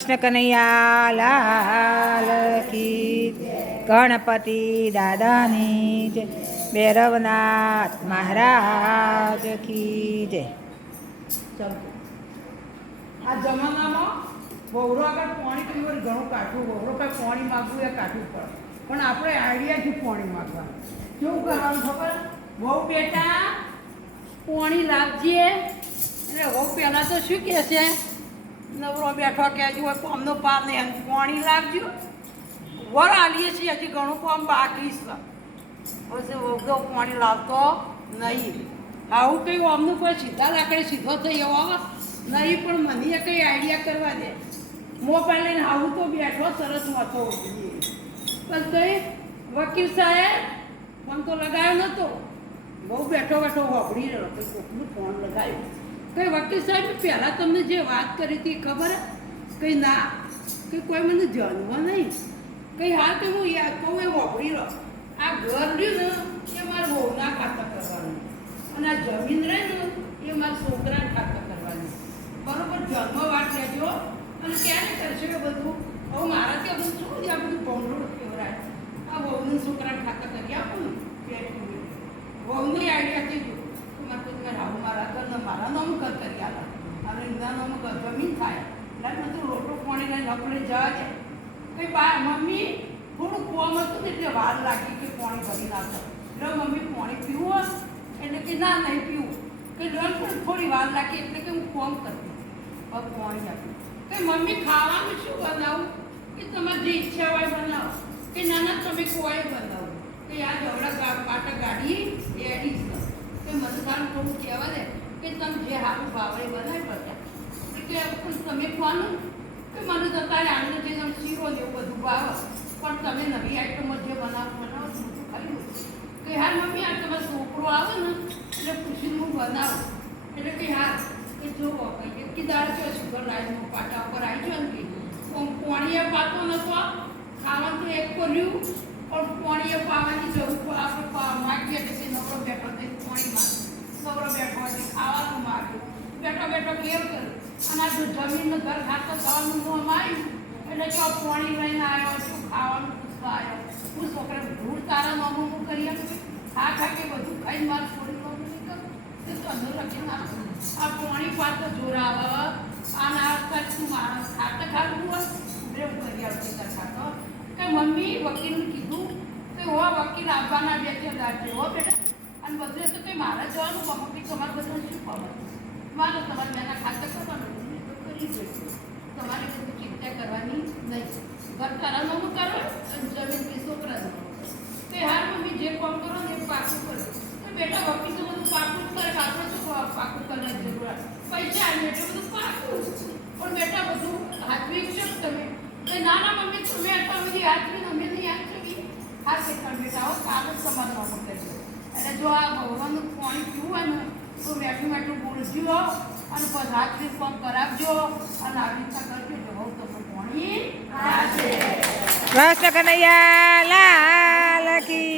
કૃષ્ણ કનૈયા, લાલ કી ગણપતિ દાદાની જય. ભૈરવનાથ મહારાજ કી જય. આ જમાનામાં વહુરો આગળ પાણી પીવું ઘણું કાઠું, વહુરો કાંઈ પાણી માગવું એ કાઠું પડે. પણ આપણે આઈડિયાથી પાણી માગવાનું. કેવું કરવાનું ખબર? વહુ બેટા, પાણી લાવજે એટલે વહુ પહેલાં તો શું કહે છે? નવરો બેઠો કહેજો હોય કોમનો પાર ને એમ પાણી લાગજો. વર આલીએ છીએ, હજી ઘણું કામ બાકી છે. પછી વગો પાણી લાવતો નહીં. આવું કંઈ અમનું કોઈ સીધા લાકડે સીધો થઈ એવો નહીં, પણ મને કંઈ આઈડિયા કરવા દે. મોબાઈલ લઈને આવું તો બેઠો, સરસ વાતો પણ કઈ વકીલ સાહેબ ફોન તો લગાવ્યો નહોતો. બહુ બેઠો બેઠો વાપરી રહ્યો કોકનું ફોન લગાવ્યો કઈ વકીલ સાહેબ, પહેલાં તમને જે વાત કરી હતી ખબર? કંઈ ના, કે કોઈ મને જાણવા નહીં. કંઈ હા તો હું યાદ કહું એ વાપરી રહ્યો આ ઘર રહ્યું ને, એ મારા બહુના ખાતા કરવાનું. અને આ જમીન રહે ને, એ મારા છોકરાને ખાતા કરવાની. બરોબર, જન્મ વાત લેજો અને ક્યારે કરશે કે બધું હવે મારા ત્યાં બધું શું છે આ બધું ભોંડોળ કેવરાય આ વહુનું છોકરાને ખાતા કરી આપું ને પેટનું વહુની આઈડિયા કીધું કે મારે કોઈ ઘર આવું મારા ઘરને મારા નામ ઘર કરી આલા અને એમના નામ ઘર જમીન થાય. એટલે તો રોટલો પાણી લઈને નકળી જવા દે બા, મમ્મી, થોડું કોમ હતું એટલે વાર લાગી કે પાણી ભરી નાખો. એટલે મમ્મી, પાણી પીવું હશે એટલે કે ના, નહીં પીવું. કે લોન પણ થોડી વાર લાગી એટલે કે હું કોમ કરતી. હવે પાણી આપ્યું કે મમ્મી, ખાવાનું શું બનાવું? કે તમારે જે ઈચ્છા હોય બનાવો. કે નાના તમે કોઈ બનાવો. કે આ જવડા પાટા ગાડી એડી કે મને થોડું કહેવા દે કે તમે જે હારું ભાવે બનાવી બધા કે પણ તમે ખવાનું કે મને તો તારે આનંદ જે તમે શીરો ને એવું બધું ભાવે. પણ તમે નવી આઈટમો જે બનાવો બનાવો, તો બધું ખાઈ કે હા, મમ્મી, આ તમારો છોકરો આવે ને, એટલે પૂછીને હું બનાવું. એટલે કે હા, કે જો કે દાળ છે, સુગર લાઈન પાટા ઉપર આવી ગયો ને કે પોણીએ પાતો નતો ખાવાનું તો એક કર્યું, પણ પોણીએ પાવાની જરૂર આપણે માગીએ કે નવરો બેઠો થઈ કોણીમાં, નવરો બેઠો હતી ખાવાનું માગ્યું બેઠો બેઠો કેમ કર્યું અને આ જમીનનું ઘર ખાતો થવાનું હું અમાયું એટલે જો પાણી લઈને આવ્યો શું ખાવાનું પૂછવા આવ્યો. હું છોકરા ધૂળ તારા નોમું હું કરી આપું? ખા ખા બધું ખાઈને મારે છોડી મામું નહીં કરું? તે તો અંદર રખી નાખું. આ પોણી પાતો જોરાવ. આના કરતું માણસ ખાતે ખાતું હોય. બ્રેવ કરી આવતી તાર ખાતો કે મમ્મી, વકીલને કીધું કે હો, વકીલ આવવાના બે છે દાખલ હો બેટા. અને બધું તો કંઈ મારે જવાનું મમ્મી, તમારે બધું શું ખબર મારે તમારે બેના ખાતે કરવાનું બધું તો કરી જોઈશું તમારે બધું ચિંતા કરવાની નહીં ઘર તારાનું કરો અને જમીન બી છોકરાનું તે હાર મમ્મી જે કામ કરો ને પાકું કરો. તો બેટા, વકીલ તો બધું પાકું જ કરે આપણે પ- પાકું કરવાની જરૂર? પૈસા આવે એટલે બધું પાકું પણ બેટા, બધું હાથવી છો તમે? કે ના ના મમ્મી તમે આટલા બધી હાથવી અમે નહીં હાથવી હા, કે પણ બેટા, આવો કામ જ સમાજવાનું છે એટલે જો આ ભગવાનનું પાણી પીવું હોય ને, તો મેઠું મેઠું બોલજો અને હાથવી કામ કરાવજો અને આવી રીતના કરજો એટલે બહુ તમને પાણી આપશે કૃષ્ણ કનૈયા લાલ કી.